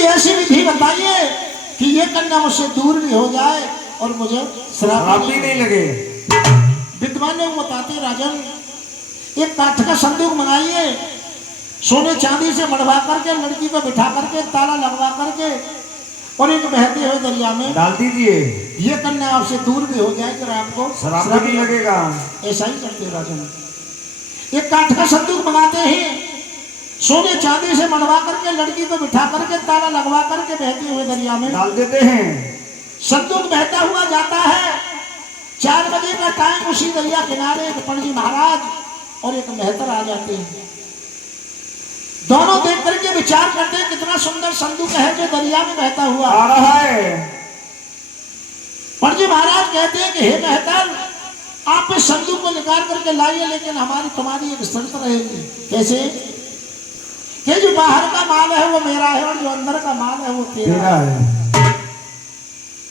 कोई ऐसी विधि बताइए कि ये कन्या मुझसे दूर भी हो जाए और मुझे श्राप भी नहीं लगे। विद्वान लोग बताते राजन, एक काठ का संदूक मंगाइए, सोने चांदी से मढ़वा करके लड़की को बिठा करके ताला लगवा करके और एक बहते हुए दरिया में डाल दीजिए। ये कन्या आपसे दूर भी हो जाएगी और आपको श्राप भी लगेगा। ऐसा ही करते राजन। एक काठ का संदूक मंगाते हैं, सोने चांदी से मढ़वा करके लड़की को बिठा करके ताला लगवा करके बहते हुए दरिया में डाल देते हैं। संदूक बहता हुआ जाता है। 4 बजे का टाइम, उसी दरिया किनारे एक पंडित जी महाराज और एक मेहतर आ जाते हैं। दोनों देख करके विचार करते हैं कितना सुंदर संदूक है जो दरिया में बहता हुआ आ रहा है। पंडित जी महाराज कहते हैं कि हे मेहतर, आप इस संदूक को निकाल करके लाइए, लेकिन तुम्हारी एक शर्त रहेगी। कैसे? कि जो बाहर का माल है वो मेरा है और जो अंदर का माल है वो तेरा है।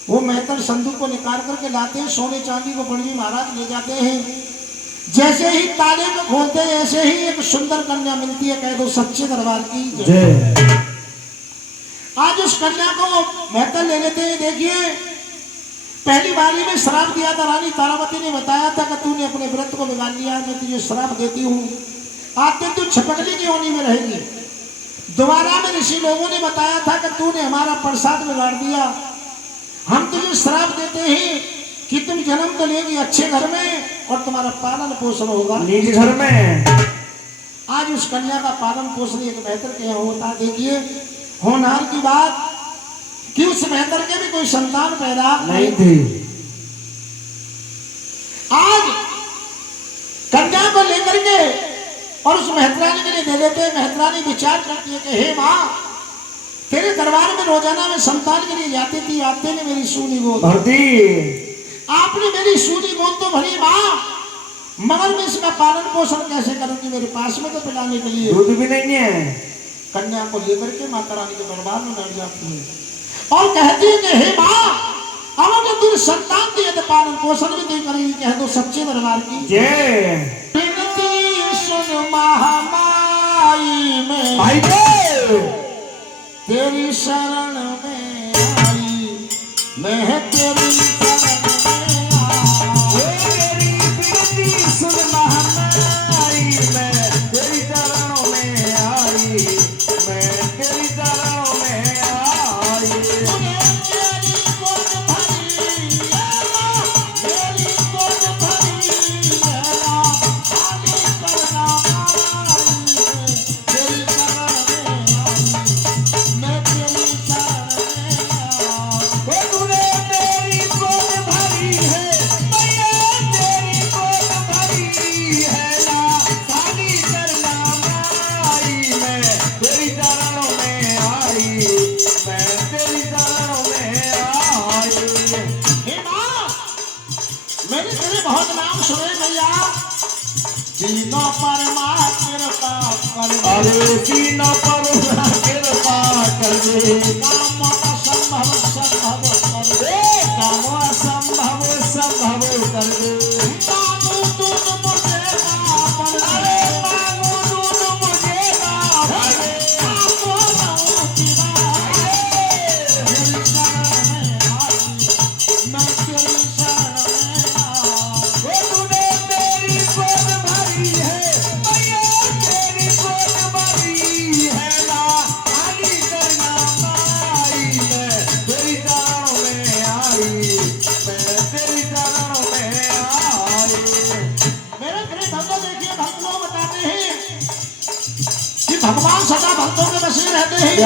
वो मेहतर संदूक को निकाल करके लाते हैं, सोने चांदी को पंडित जी महाराज ले जाते हैं। जैसे ही ताले को खोलते हैं ऐसे ही एक सुंदर कन्या मिलती है। कह दो सच्चे दरबार की जय। आज उस कन्या को मेहतर ले लेते हैं। देखिए, पहली बारी में श्राप दिया था, रानी तारावती ने बताया था कि तूने अपने व्रत को बिगाड़ लिया, मैं तुझे श्राप देती हूँ, आज तू छपकली की योनि में रहेगी। दोबारा में ऋषि लोगों ने बताया था कि तूने हमारा प्रसाद बिगाड़ दिया, हम तुझे श्राप देते हैं कि तुम जन्म तो लेगी अच्छे घर में और तुम्हारा पालन पोषण होगा निज घर में। आज उस कन्या का पालन पोषण एक मेहतर के यहाँ होता। देखिए होनहार की बात कि उस मेहतर के भी कोई संतान पैदा नहीं थी। आज कन्या को लेकर के और उस मेहतरानी के लिए दे देते हैं। मेहतरानी विचार करती है कि हे माँ, तेरे दरबार में रोजाना में संतान के लिए जाती थी, आपने ने मेरी सूनी गोद भर दी। आपने मेरी सूनी गोद तो भरी माँ, मगर मैं इसका पालन पोषण कैसे करूंगी? मेरे पास में तो पिलाने के लिए दूध भी नहीं है। कन्या को लेकर के माता रानी के दरबार में बैठ जाती है और कहती है कि हे माँ, अब अगर तुझे संतान दिए तो पालन पोषण भी नहीं करेगी। कह दो सच्चे दरबार की जय। सुन महामाई में तेरी शरण में आई, मैं तेरी शरण में आई। सुन महामाई में तेरी चरणों में आई, मैं तेरी चरणों में आई। मेरी गोद भरी मेरी गोद भरी खाली करना तेरी शरण में आई, तीनों पर माँ कृपा कर दे। अरे तीनों पर कृपा कर दे। काम असंभव संभव कर दे। काम असंभव संभव कर दे। मांगू दूध मुझे बाप, अरे मांगू दूध मुझे बाप, आपको रहूं पिता। तेरी शरण में आई, मैं तेरी शरण में आई। तूने मेरी गोद भरी है, मैया तेरी गोद भरी है ना, खाली करना माई। मैं तेरी चरणों में आई, मैं तेरी चरणों में आई। मेरे प्रिय भक्तों, देखिए भक्त लोग बताते हैं कि भगवान सदा भक्तों के बसे रहते हैं।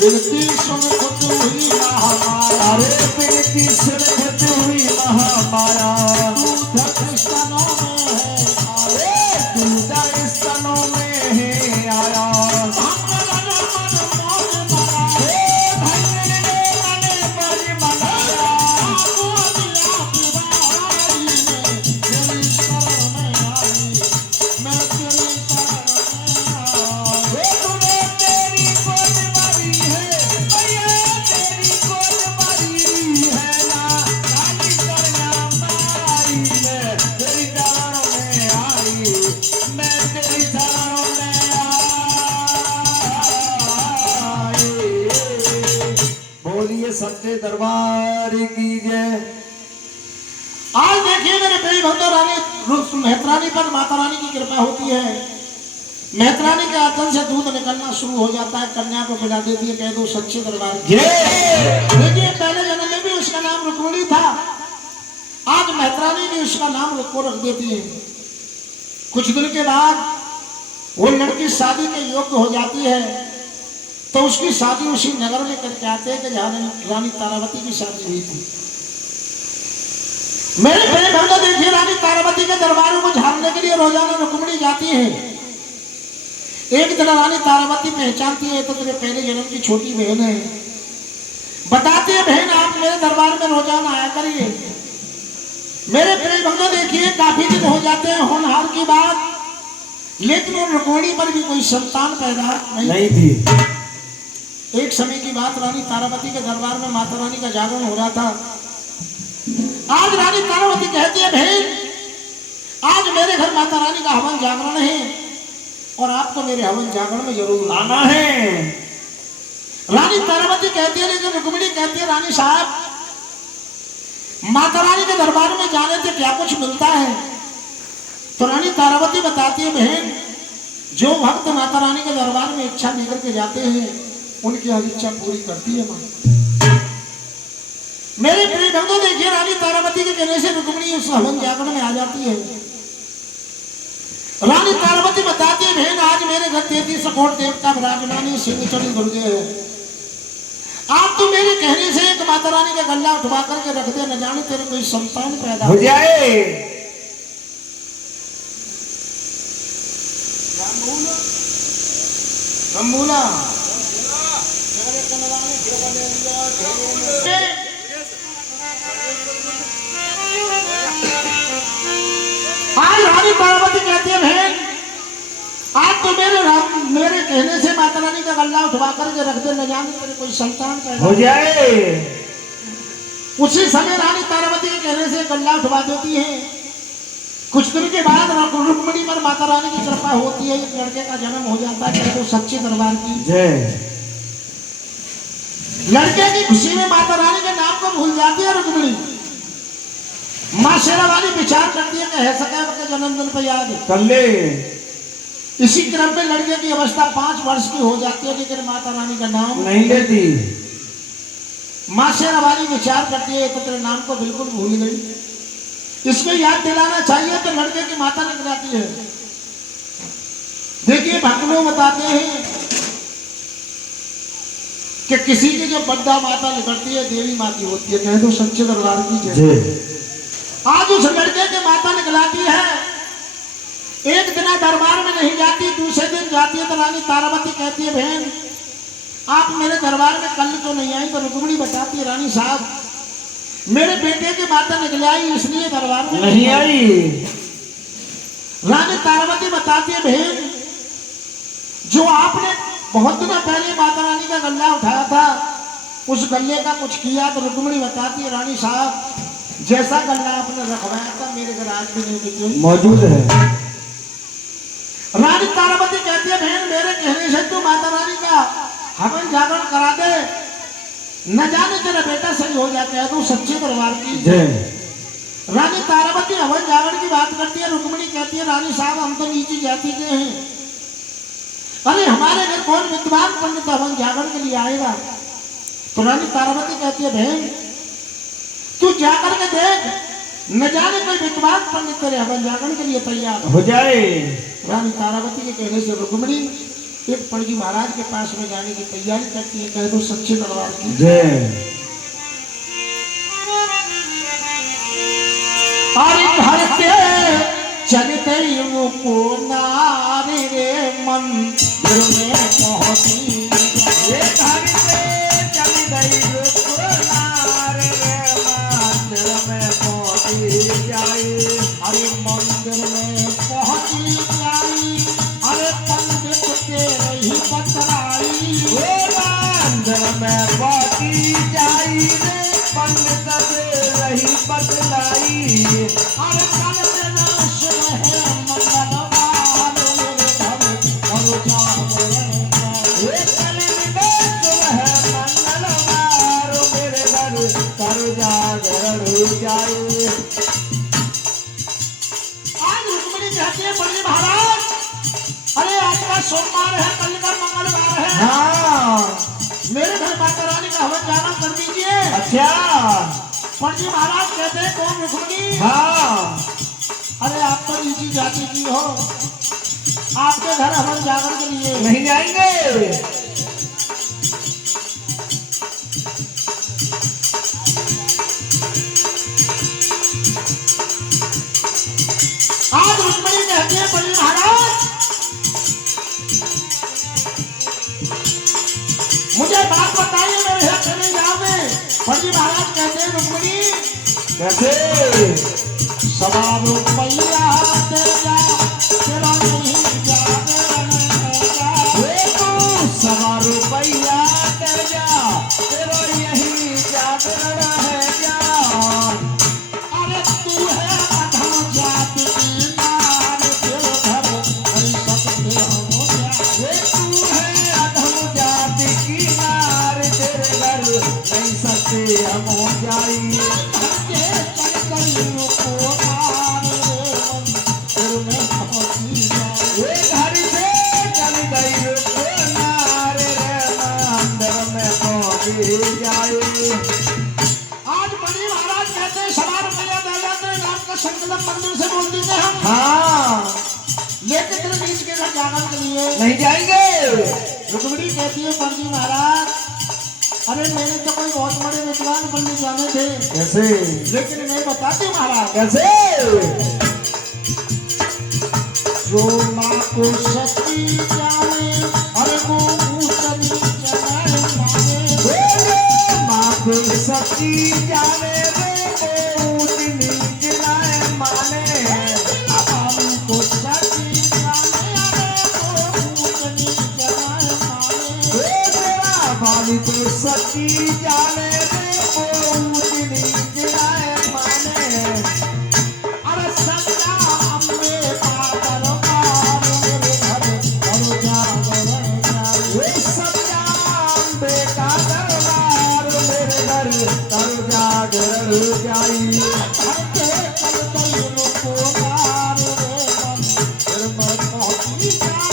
बिनती सुन खुद हुई महामाया, रे बिनती सुन खुद हुई महामाया। दूध स्तनों में है आया, दूध स्तनों में है आया। भंगन मन मौज मनाया, भंगन मन मौज मनाया। आपको दिया पिवाई में तेरी शरण में आई, मैं तेरी शरण में आई। तूने तेरी गोद भरी है, मैया तेरी गोद भरी है ना, खाली करना माई। सच्चे दरबार की जय। आज देखिए मेरे प्रिय भक्तों, रानी मेहतरानी पर माता रानी की कृपा होती है। मेहतरानी के आंचल से दूध निकलना शुरू हो जाता है, कन्या को पिला देती है, कह दो सच्चे दरबार की जय। देखिए पहले जन्म में भी उसका नाम रुक्मिणी था, आज मेहतरानी भी उसका नाम रुक्को रख देती है। कुछ दिन के बाद वो लड़की शादी के योग्य हो जाती है, तो उसकी शादी उसी नगर में करके आते हैं कि जहां रानी तारावती की शादी हुई थी। मेरे प्रिय भक्तों, देखिए रानी तारावती के दरबारों को झाड़ने के लिए रोजाना रुक्मिणी जाती है। एक दिन रानी तारावती पहचानती है तो तेरे पहले जन्म की छोटी बहन है। बताती है बहन आप मेरे दरबार में रोजाना आया करिए। मेरे प्रिय भक्तों, देखिए काफी दिन हो जाते हैं होनहार की बात, लेकिन वो रुक्मिणी पर भी कोई संतान पैदा नहीं थी। एक समय की बात, रानी तारावती के दरबार में माता रानी का जागरण हो रहा था। आज रानी तारावती कहती है बहन आज मेरे घर माता रानी का हवन जागरण है और आपको मेरे हवन जागरण में जरूर आना है। रानी तारावती कहती है, लेकिन रुक्मिणी कहती है रानी साहब माता रानी के दरबार में जाने से क्या कुछ मिलता है? तो रानी तारावती बताती है बहन जो भक्त माता रानी के दरबार में इच्छा लेकर के जाते हैं उनकी हर इच्छा पूरी करती है मां। मेरे प्रिय भक्तों, देखिए रानी तारावती के कहने से रुक्मिणी उस हवन जागरण में आ जाती है। रानी तारावती बताती है बहन आज मेरे घर 33 सकोट देवता विराजमान सिंह चढ़ी दुर्गे है। आप तो मेरे कहने से एक माता रानी का गल्ला उठवा करके रख दे, न जाने तेरे कोई संतान पैदा हो जाए। रंबूला आज रानी तारावती कहती है बहन आज तो मेरे कहने से माता रानी का गल्ला उठवा करके रख दे, न जाने तेरे कोई संतान पैदा हो जाए। उसी समय रानी तारावती के कहने से गल्ला उठवा देती है। कुछ दिन के बाद रुक्मिणी पर माता रानी की कृपा होती है, एक लड़के का जन्म हो जाता है, तो सच्चे दरबार की जय। लड़के की खुशी में माता रानी के नाम को भूल जाती है रुक्मिणी। माँ शेरावाली विचार करती है कि है सका के जन्मदिन पर याद कर ले। इसी क्रम में लड़के की अवस्था 5 वर्ष की हो जाती है, लेकिन माता रानी का नाम नहीं लेती। माँ शेरावाली विचार करती है तो तेरे नाम को बिल्कुल भूल गई, इसमें याद दिलाना चाहिए, तो लड़के की माता निकलाती है। देखिए भक्त लोग बताते हैं कि किसी की जो बद्दा माता निकलती है देवी माँ की होती है, कह दो सच्चे दरबार की जय। आज उस लड़के की माता निकलाती है। एक दिन दरबार में नहीं जाती, दूसरे दिन जाती है तो रानी तारावती कहती है बहन आप मेरे दरबार में कल तो नहीं आई। तो रुक्मिणी बताती है रानी साहब मेरे बेटे की माता निकल आई इसलिए दरबार में नहीं आई। रानी तारावती बताती है बहन जो आपने बहुत दिन पहले माता रानी का गल्ला उठाया था उस गल्ले का कुछ किया। तो रुक्मिणी बताती है रानी साहब जैसा गल्ला आपने रखवाया था मेरे घर आज भी नहीं मौजूद है। रानी तारावती कहती है बहन मेरे कहने से तू माता रानी का हवन जागरण करा दे, न जाने तेरा बेटा सही हो जाता है, तो सच्चे दरबार की जय। रानी तारावती हवन जागरण की बात करती है। रुक्मिणी कहती है रानी साहब हम तो नीची जाति के हैं, अरे हमारे घर कौन विद्वान पंडित हवन जागरण के लिए आएगा? तो रानी तारावती कहती है बहन तू जाकर के देख, न जाने कोई विद्वान पंडित तेरे हवन जागरण के लिए तैयार हो जाए। रानी तारावती के कहने से रुक्मिणी एक पड़गी महाराज के पास में जाने की तैयारी करती है, कह दो सच्चे दरबार की जय। अरे घर के चलते को नारी रे मंदिर में पहुंची, घर से चल गई नारी रे मंदिर में पहुंची जाई। अरे मंदिर में पहुंची जाई, अरे पंडित के रही बतराई, मंदिर में पहुंची जाई रे पंडित के रही बतलाई। अरे कल तेरा शुभ है मंगलवार मेरे घर और जाओ कल शुभ है मंगलवार मेरे का सोमवार है, कल का मंगलवार है। हाँ मेरे घर माता रानी का हवन जाना कर दीजिए। अच्छा पंडित जी महाराज कहते हैं कौन रुकनी? हाँ अरे आप तो नीची जाति की हो, आपके घर हवन जागरण के लिए नहीं जाएंगे। आज रुक्मणी कहती है पंडित महाराज मुझे बात बताइए, मेरे घर चले जाओगे? पंडित महाराज कहते हैं रुक्मणी कैसे? सवा रुपया तेरा तेरा नहीं जागरण होगा। सवा रुपया कर जा, तेरा यही जागरण है जान। अरे तू है अधम जाति की नार, तेरे घर नहीं सकते हो क्या? तू है अधम जाति की नार, तेरे घर नहीं सकते हम हो जाइए। धरके चल को मार रे मंदिर में पहुंची जाए। घर से चल गई रुको नार रे मंदिर में पहुंच जाए। आज बड़ी महाराज कहते हैं सवा रुपया दे जाते हैं, रात का संकल्प मंदिर से बोल देते हैं हम। हाँ लेके तेरे बीच के घर जागरण के लिए नहीं जाएंगे। रुक्मिणी कहती है पंडित महाराज अरे मैंने तो कोई बहुत बड़े विद्वान पंडित जाने थे, कैसे? लेकिन मैं बताती हूँ महाराज कैसे? जो माँ को सती जाने, अरे वो ऊंच नीच नहीं माने। माँ को सच्ची जाने रे, वो ऊंच नीच न माने। बाबू को सती जाने, अरे वो ऊंच नीच नहीं माने। तेरा बाली को सच्ची जाने रे, वो ऊंच नीच न माने। अरे सच्चा अम्बे का दरबार मेरे घर और जागरण जाए। सच्चा अम्बे का दरबार मेरे घर कर जागरण जाइए। धरके चल गई रुको मार रे मंदिर में पहुंची जाए।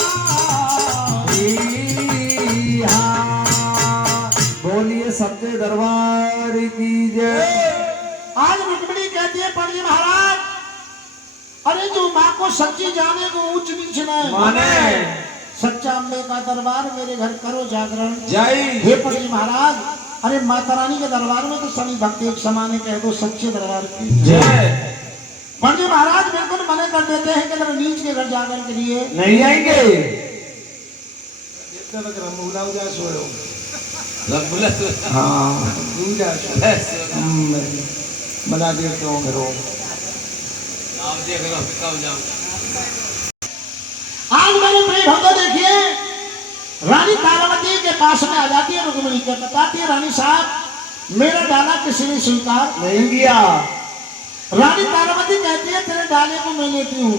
हाँ बोलिए सच्चे दरबार की जय। आज रुक्मिणी कहती है पंडित महाराज अरे जो माँ को सच्ची जाने को ऊंच नीच न माने। सच्चा अम्बे का दरबार मेरे घर करो जागरण। जय हे पंडित महाराज अरे माता रानी के दरबार में तो सभी भक्त एक समान कह दो सच्चे दरबार की जय। पंडित महाराज बिल्कुल मना कर देते हैं कि जरा नीच के घर जागरण के लिए नहीं आएंगे। हाँ बना देते हो आज मेरे प्रिय भक्तों देखिए रानी तारावती के पास में आ जाती है रुक्मिणी को बताती है रानी साहब मेरा डाला किसी ने स्वीकार नहीं किया। रानी तारावती कहती है तेरे डाले को मैं लेती हूँ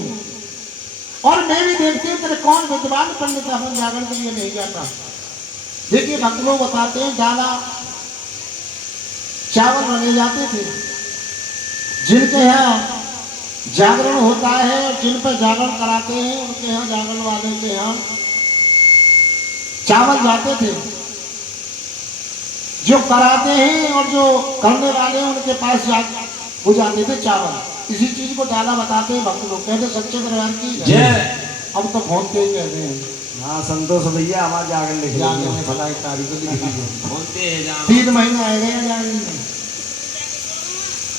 और मैं भी देखती हूँ तेरे कौन विद्वान पंडित अपन जागरण के लिए नहीं जाता। देखिए भक्त लोग बताते हैं डाला चावल बने जाते थे जिनके यहाँ जागरण होता है और जिन पर जागरण कराते हैं उनके यहाँ जागरण वाले के यहाँ चावल जाते थे। जो कराते हैं और जो करने वाले हैं उनके पास वो जाते थे चावल। इसी चीज को डाला बताते हैं भक्त लोग कहते सच्चे दरबार की जय। अब तो फोन पे ही कहते हैं हाँ संतोष भैया हमारा जागरण लिख जागरण में भला एक तारीख को लिख दीजिए। 3 महीने आए गए जागरण में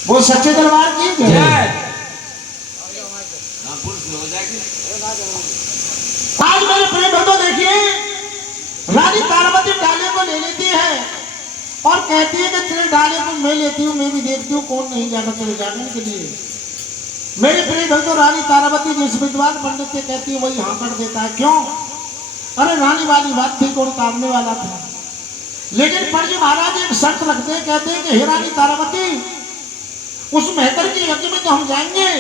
वो सच्चे दरबार की जय। आज मेरे प्रेम भक्तों देखिए रानी तारावती डाले को ले लेती है और कहती है कि तेरे डाले को मैं लेती हूँ मैं भी देखती हूँ कौन नहीं जाता तेरे जागरण के लिए। मेरे प्रिय भक्तों रानी तारावती जिस विद्वान पंडित से कहती है वही हाँ कर देता है। क्यों? अरे रानी वाली बात थी कौन कामने वाला था। लेकिन पंडित महाराज एक शर्त रखते हैं कहते हैं कि हे रानी तारावती उस मेहतर की यज्ञ में तो हम जाएंगे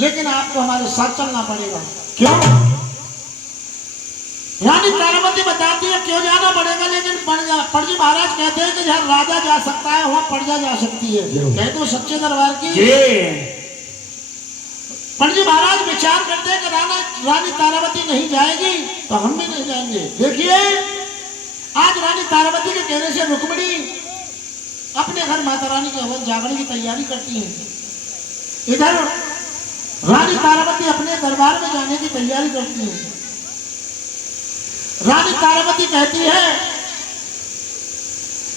लेकिन आपको हमारे साथ चलना पड़ेगा। क्यों? रानी तारावती बताती है क्यों जाना पड़ेगा लेकिन पंडित महाराज कहते हैं कि जहाँ राजा जा सकता है वहाँ प्रजा जा सकती है। कहते हो सच्चे दरबार की। पंडित जी महाराज विचार करते हैं कि रानी तारावती नहीं जाएगी तो हम भी नहीं जाएंगे। देखिए आज रानी तारावती के कहने से रुक्मिणी अपने घर माता रानी के हवन जागरण की तैयारी करती है। इधर रानी तारावती अपने दरबार में जाने की तैयारी करती है। रानी तारावती कहती है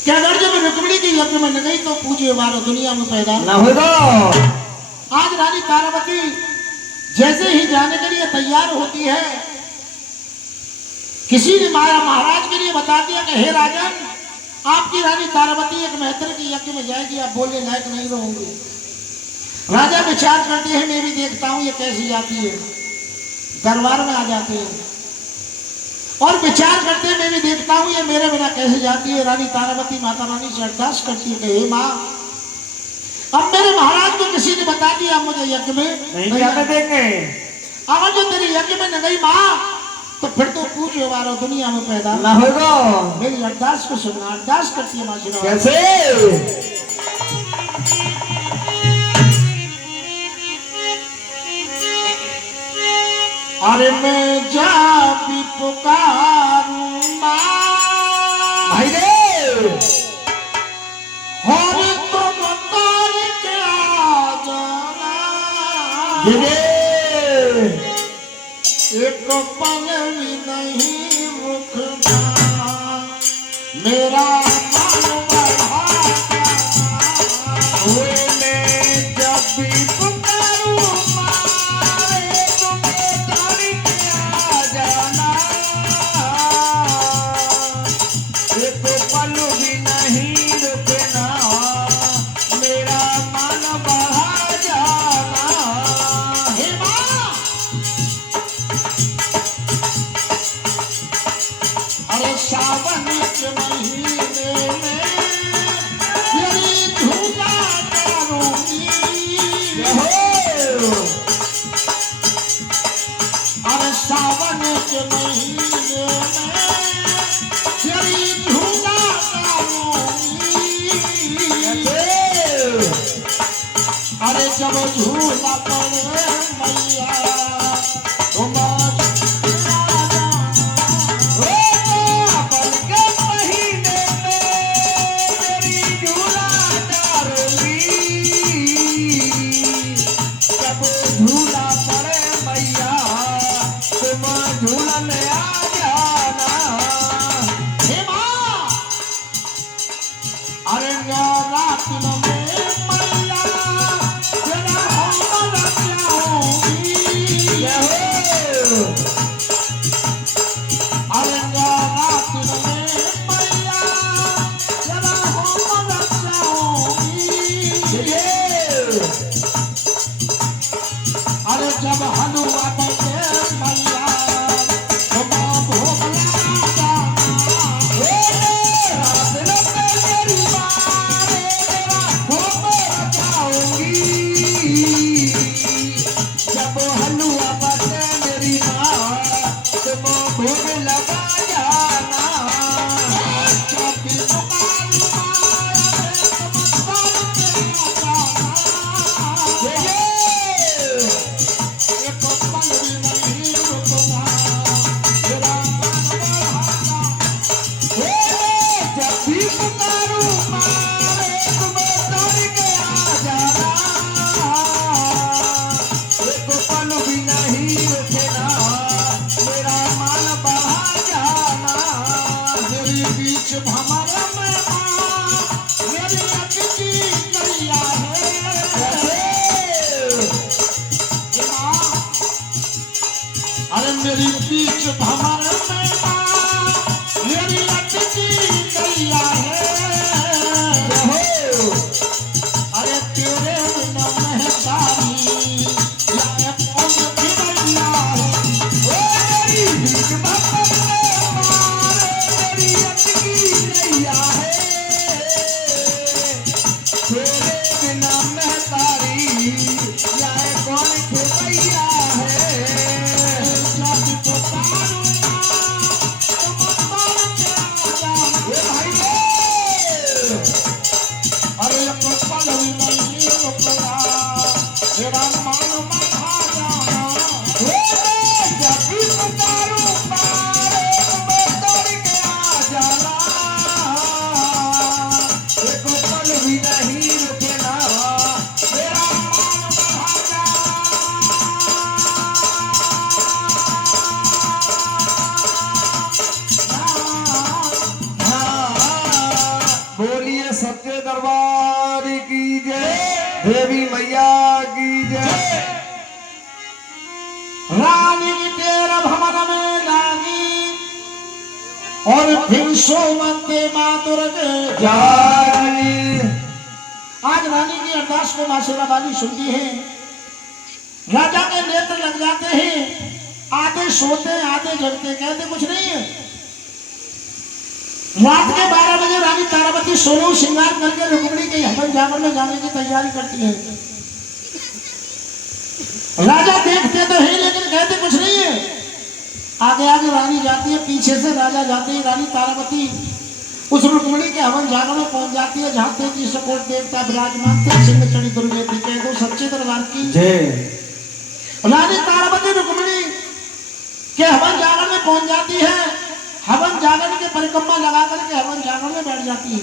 कि अगर जब रुक्मिणी की यज्ञ में न गई तो पूज्य बार दुनिया में पैदा ना होगा। आज रानी तारावती जैसे ही जाने के लिए तैयार होती है, किसी ने महाराज के लिए बता दिया कि हे राजन, आपकी रानी तारावती एक महतर के यज्ञ में जाएगी, आप बोलने लायक नहीं रहोगे। राजा विचार करते हैं, मैं भी देखता हूं ये कैसी जाती है। दरबार में आ जाते हैं और विचार करते हैं, मैं भी देखता हूं ये मेरे बिना कैसे जाती है। रानी तारावती माता रानी से अरदास करती है कि हे माँ, अब मेरे महाराज को किसी ने बता दिया मुझे यज्ञ में नहीं जाने देंगे। अगर जो तेरी यज्ञ में न गई माँ तो फिर तो पूज्य वाला दुनिया में पैदा ना होगा। मेरी अरदास को सुनना। अरदास करती है माँ श्री कैसे? अरे मैं जा भी पुकारूं माँ भाई रे, और तुम तार के आ जाना, एक पल भी नहीं रुकना, मेरा मन बढ़ा मैं जब भी पुकारूं मारे, तुम्हें तारी के आ जाना, एक पल भी नहीं रुकना, मेरा मन बढ़ा जाना। हे माँ, अरे सावन के महीने में तेरी झूला करूंगी, अरे सावन के महीने में तेरी झूला करूंगी, अरे जब झूला पड़े मैया तुम पल के महीने में तेरी झूला डालूंगी, जब झूला पड़े मैया तुम झूलन आ जाना। हे माँ, अरे रात में मैया तेरा हम रचाऊंगी, अरे रात में मैया तेरा हम रचाऊंगी, अरे जब हलवा बने मैया तुम भोग लगा जाना, रात में तेरी बारे तेरा भोग लगाऊंगी, जब हलवा बने मेरी माँ तुम भोग लगा जाना। जब भी पुकारूं माया तुम तार के आ जाना, एक पल भी नहीं रुकना, मेरा मन बढ़ाना, जब भी पुकारूं मारे तुम तार के आ जाना, एक पल भी नहीं रुकना, मेरा मन बढ़ा जाना। सच्चे दरबार की जय, देवी मैया की जय। रानी की तेरा भवन में लागी और फिर सोमते माँ दुर्गे जागी। आज रानी की अरदास को मां शेरावाली सुनती है। राजा के नेत्र लग जाते हैं, आधे सोते आधे जगते, कहते कुछ नहीं है। रात के 12 बजे रानी तारावती सोलह श्रृंगार करके रुक्मिणी के हवन जागर में जाने की तैयारी करती है। राजा देखते तो है लेकिन कहते कुछ नहीं है। आगे आगे रानी जाती है, पीछे से राजा जाते हैं। रानी तारावती उस रुक्मिणी के हवन जागर में पहुंच जाती है जहां तेजी से कोट देवता विराजमान थे। सिंह चढ़ी दुर्गे थी, कह दो सच्चे दरबार की जय। रानी तारावती रुक्मिणी के हवन जागर में पहुंच जाती है। हवन जागर के परिक्रमा लगा करके हवन जागर में बैठ जाती है।